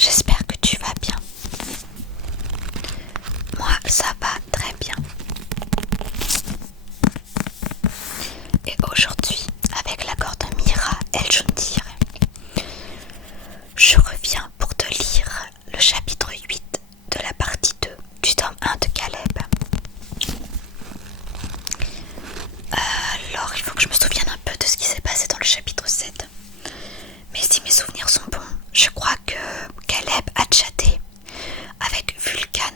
j'espère que tu vas bien. Moi, ça va très bien. Et aujourd'hui, avec l'accord de Mira El Joundir, je reviens pour te lire le chapitre 8 de la partie 2 du tome 1 de Caleb. Alors, il faut que je me souvienne un peu de ce qui s'est passé dans le chapitre 7. Mais si mes souvenirs sont bons, je crois que Caleb a chatté avec Vulcan,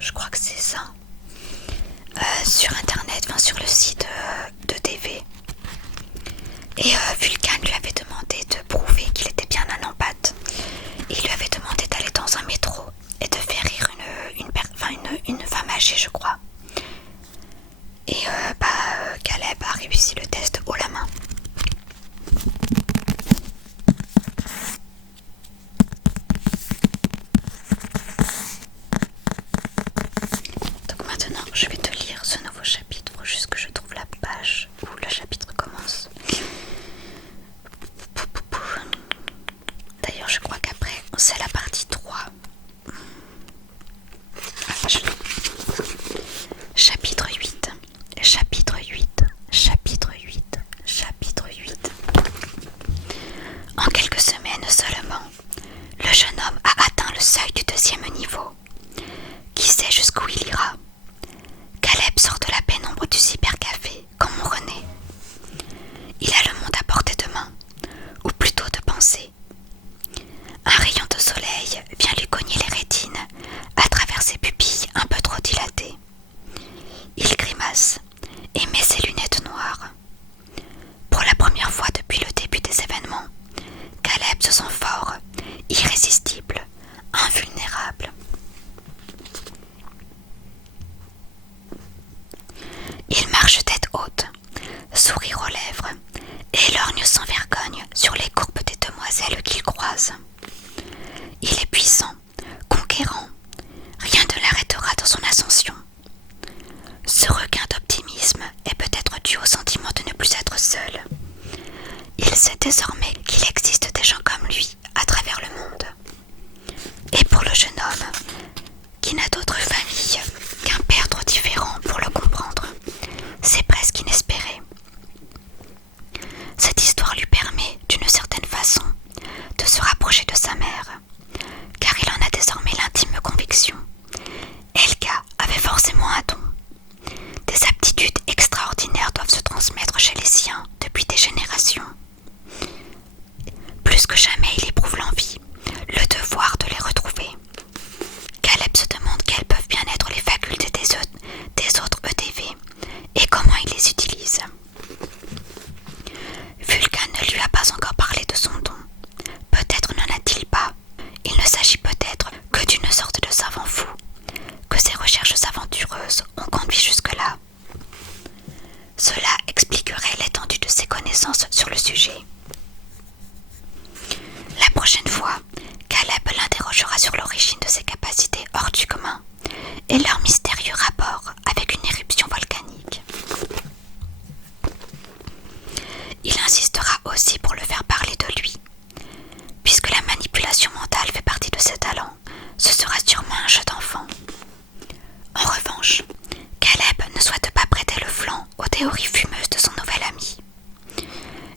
je crois que c'est ça, sur internet, enfin sur le site de TV. Et Vulcan lui avait demandé de prouver qu'il était bien un empathe. Et il lui avait demandé d'aller dans un métro et de faire rire une femme âgée, je crois. Et Caleb a réussi le test haut la main. Donc maintenant, je vais te lire ce nouveau chapitre. Faut juste que je trouve la page où le chapitre commence. D'ailleurs, je crois qu'après, c'est la partie 3. Chapitre 8. Chapitre 8. Chapitre 8. Chapitre 8. En quelques semaines seulement, le jeune homme a atteint le seuil du 2e niveau. Qui sait jusqu'où il ira? Caleb sort de la pénombre du cybercafé comme mon René. Il a le monde à portée de main, ou plutôt de pensée. Un rayon de soleil vient lui cogner les rétines à travers ses pupilles un peu trop dilatées. Il grimace et met ses lunettes noires. Pour la première fois depuis le début des événements, Caleb se sent fort, irrésistible, invulnérable. Il marche tête haute, sourire aux lèvres, et lorgne sans vergogne sur les courbes des demoiselles qu'il croise. Il est puissant, conquérant, rien ne l'arrêtera dans son ascension. Ce regain d'optimisme est peut-être dû au sentiment de ne plus être seul. Il sait désormais qu'il existe des gens comme lui à travers le monde. Et pour le jeune homme, qui n'a d'autre famille qu'un père trop différent pour le comprendre, c'est presque inespéré. Cette histoire lui permet, d'une certaine façon, de se rapprocher de sa mère, car il en a désormais l'intime conviction. Elga avait forcément un don. Des aptitudes extraordinaires doivent se transmettre chez les siens depuis des générations. Plus que jamais, il éprouve l'envie, le devoir de les retrouver. Caleb se demande quelles peuvent bien être les facultés des autres EDV et comment il les utilise. Vulcan ne lui a pas encore parlé de son don. Peut-être n'en a-t-il pas. Il ne s'agit peut-être que d'une sorte de savant fou, que ses recherches aventureuses ont conduit jusque-là. Cela expliquerait l'étendue de ses connaissances sur le sujet. La prochaine fois, Caleb l'interrogera sur l'origine de ses capacités hors du commun et leur mystérieux rapport avec une éruption volcanique. Il insistera aussi pour le faire parler de lui. Puisque la manipulation mentale fait partie de ses talents, ce sera sûrement un jeu d'enfant. En revanche, Caleb ne souhaite pas prêter le flanc aux théories fumeuses de son nouvel ami.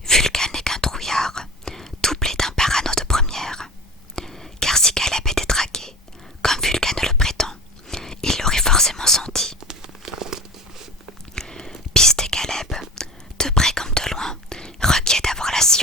Vulcan n'est qu'un trouillard, doublé d'un parano de première. Car si Caleb était traqué, comme Vulcan le prétend, il l'aurait forcément senti. Pister Caleb, de près comme de loin, requiert d'avoir la science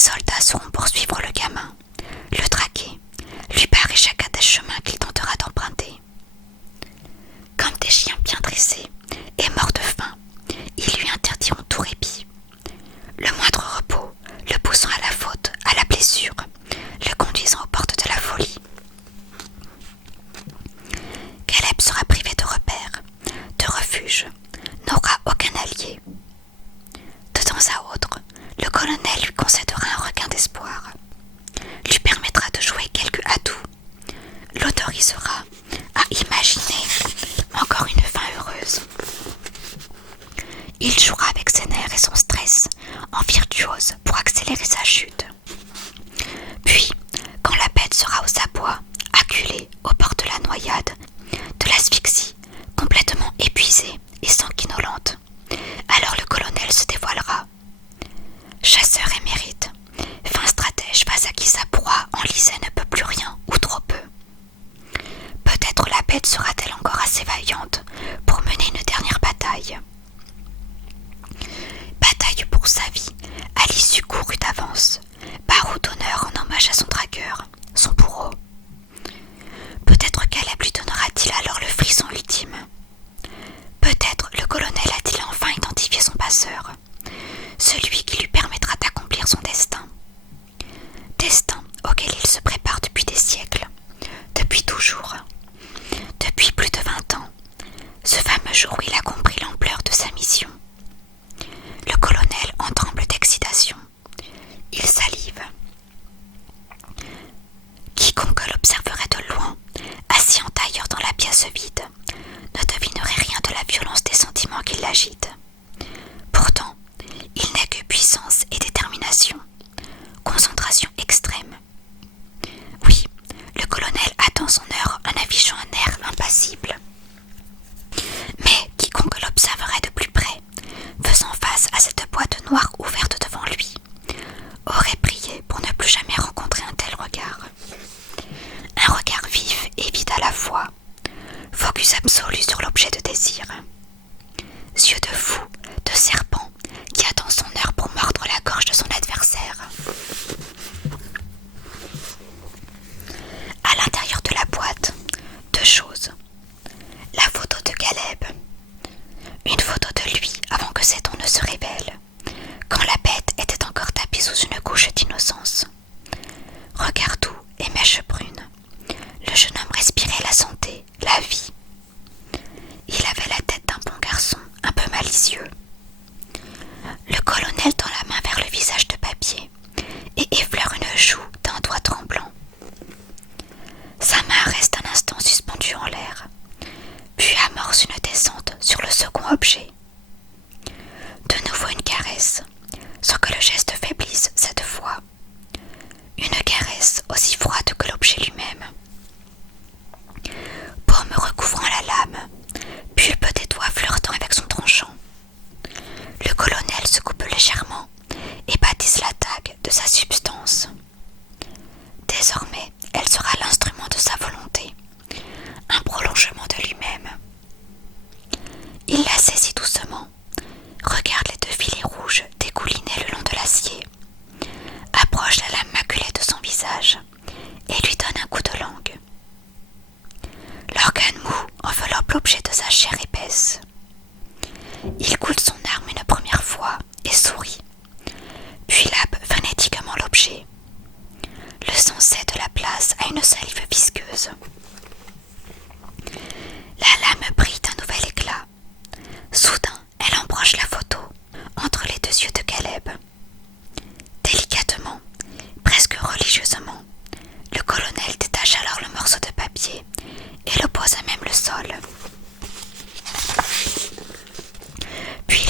soldats sauront poursuivre le gamin, le traquer, lui barrer chacun des chemins qu'il tentera d'emprunter. Comme des chiens bien dressés et morts de faim, ils lui interdiront tout répit. Le moindre repos, le poussant à la faute, à la blessure, le conduisant aux portes de la folie. Caleb sera privé de repères, de refuge, n'aura aucun allié. De temps à autre, le colonel lui concédera un regain d'espoir, lui permettra de jouer quelques atouts, l'autorisera à imaginer encore une fin heureuse. Il jouera avec ses nerfs et son stress en virtuose pour accélérer sa chute. Puis, quand la bête sera aux abois, acculée au bord de la noyade, de l'asphyxie, complètement épuisée et sanguinolente, alors le colonel se dévoilera. Chasseur émérite, fin stratège face à qui sa proie enlisée ne peut plus rien ou trop peu. Peut-être la bête sera-t-elle encore assez vaillante pour mener une dernière bataille. Bataille pour sa vie, à l'issue courue d'avance, barreau d'honneur en hommage à son dragueur, son bourreau. Peut-être Caleb lui donnera-t-il alors le frisson ultime. Peut-être le colonel a-t-il enfin identifié son passeur, celui qui lui permettra d'accomplir son destin. Destin auquel il se prépare depuis des siècles, depuis toujours, depuis plus de 20 ans, ce fameux jour où il a compris l'ampleur de sa mission. Le colonel en tremble d'excitation. Il salive. Quiconque l'observerait de loin, assis en tailleur dans la pièce vide, ne devinerait rien de la violence des sentiments qui l'agitent. Pourtant, il n'est que puissance et détermination, concentration extrême. Oui, le colonel attend son heure en affichant un air impassible. Mais quiconque l'observerait de plus près, faisant face à cette boîte noire ouverte devant lui, aurait prié pour ne plus jamais rencontrer un tel regard. Un regard vif et vide à la fois, focus absolu sur l'objet de désir. Yeux de fou, de serpent, qui attend son heure pour mordre la gorge de son adversaire. À l'intérieur de la boîte, deux choses. La photo de Caleb. Une photo de lui avant que cet on ne se révèle, quand la bête était encore tapie sous une couche d'innocence. Regard doux et mèche brune, le jeune homme respirait la santé, la vie. Il avait la tête d'un bon garçon, un peu malicieux. Le colonel tend la main vers le visage de papier et effleure une joue d'un doigt tremblant. Sa main reste un instant suspendue en l'air, puis amorce une descente sur le second objet. De nouveau une caresse, sans que le geste faiblisse cette fois. Une caresse aussi froide que l'objet lui-même. Paume recouvrant la lame, pulpe des doigts flirtant avec son tranchant. Le colonel se coupe légèrement et baptise l'attaque de sa substance. Désormais, elle sera l'instrument de sa volonté, un prolongement de lui-même. Il la saisit doucement, regarde les deux filets rouges dégouliner le long de l'acier, approche la lame maculée de son visage et lui donne un coup de langue. L'organe mou enveloppe l'objet de sa chair épaisse. Il coule son arme une première fois et sourit, puis lappe frénétiquement l'objet. Le sang cède la place à une salive visqueuse. La lame brille d'un nouvel éclat. Soudain, elle embranche la photo entre les deux yeux de Caleb. Délicatement, presque religieusement, le colonel détache alors le morceau de papier et le pose à même le sol. Puis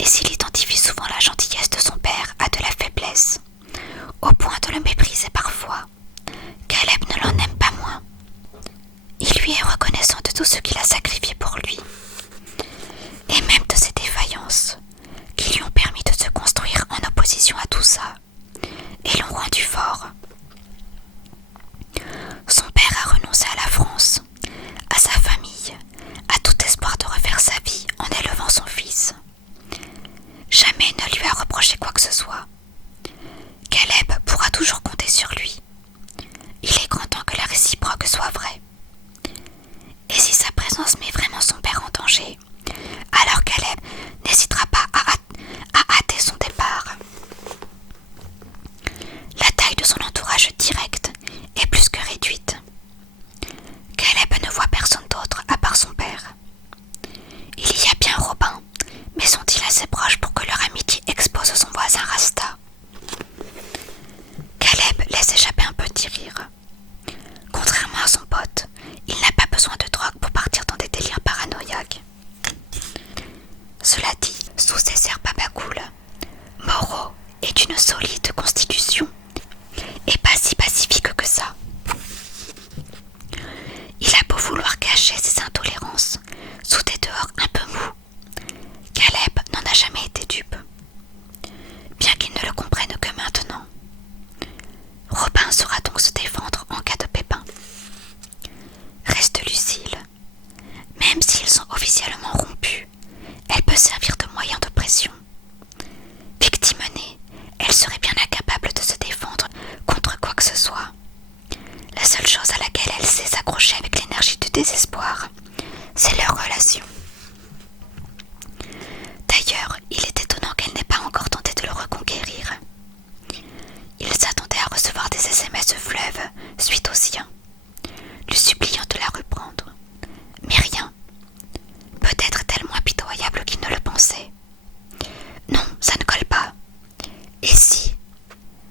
et s'il identifie souvent la gentillesse de son père à de la faiblesse, au point de le mépriser parfois, Caleb ne l'en aime pas moins. Il lui est reconnaissant de tout ce qu'il a sacrifié pour lui, et même de ses défaillances, qui lui ont permis de se construire en opposition à tout ça, et l'ont rendu fort. Son père a renoncé à la France, à sa famille, à tout espoir de refaire sa vie en élevant son fils. Jamais ne lui a reproché quoi que ce soit. Caleb pourra toujours compter sur lui. Il est grand temps que la réciproque soit vraie. Et si sa présence met vraiment son père en danger, alors Caleb n'hésitera pas à hâter son départ. La taille de son entourage direct est plus que réduite. Caleb ne voit personne d'autre à part son père. Il y a bien Robin, mais sont-ils assez proches pour que leur amitié expose son voisin Rasta? Caleb laisse échapper un petit rire. Contrairement à son pote, il n'a pas besoin de drogue pour partir dans des délires paranoïaques. Cela dit, sous ses airs babacools, Moreau est d'une solide constitution et pas si pacifique que ça. Il a beau vouloir cacher ses intolérances sous des dehors un peu mous, Caleb n'en a jamais été dupe, bien qu'il ne le comprenne que maintenant. Robin saura donc se défendre en cas de pépin. Reste Lucille. Même s'ils sont officiellement rompus, elle peut servir de moyen de pression. Victime née, elle serait bien incapable de se défendre contre quoi que ce soit. La seule chose à laquelle elle sait s'accrocher avec l'énergie du désespoir, c'est leur relation. D'ailleurs, il est étonnant qu'elle n'ait pas encore tenté de le reconquérir. Il s'attendait à recevoir des SMS de fleuve suite au sien, lui suppliant de la reprendre. Mais rien. Peut-être est-elle moins pitoyable qu'il ne le pensait. Non, ça ne colle pas. Et si,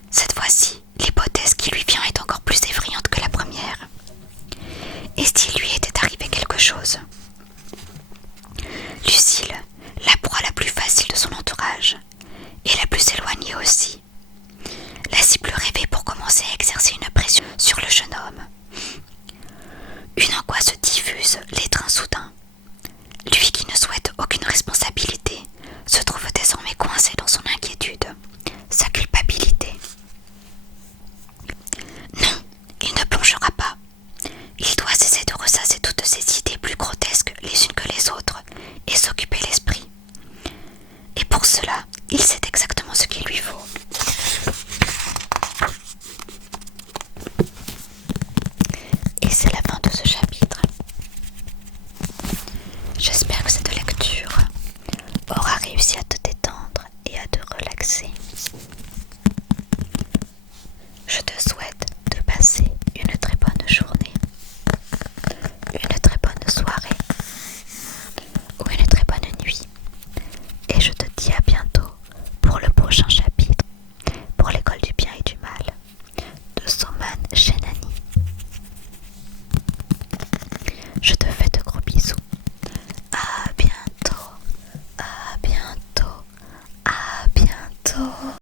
cette fois-ci, l'hypothèse qui lui vient est encore plus effrayante que la première. Et s'il lui était arrivé quelque chose? Lucille, la proie la plus facile de son entourage, et la plus éloignée aussi. La cible rêvée pour commencer à exercer une pression sur le jeune homme. Une angoisse diffuse l'étreint soudain. Lui qui ne souhaite aucune responsabilité se trouve désormais coincé dans son inquiétude, sa culpabilité. Non, il ne plongera pas. Il doit cesser de ressasser toutes ces idées plus grotesques les unes que les autres et s'occuper l'esprit. Et pour cela, il sait exactement ce qu'il lui faut. Et c'est la fin de ce chapitre. J'espère que cette lecture aura réussi à te détendre et à te relaxer. Je te souhaite de passer une très bonne journée, une très bonne soirée ou une très bonne nuit. Et je te dis à bientôt pour le prochain chapitre pour l'école du bien et du mal de Soman Shenani. Je te fais de gros bisous. À bientôt, à bientôt, à bientôt.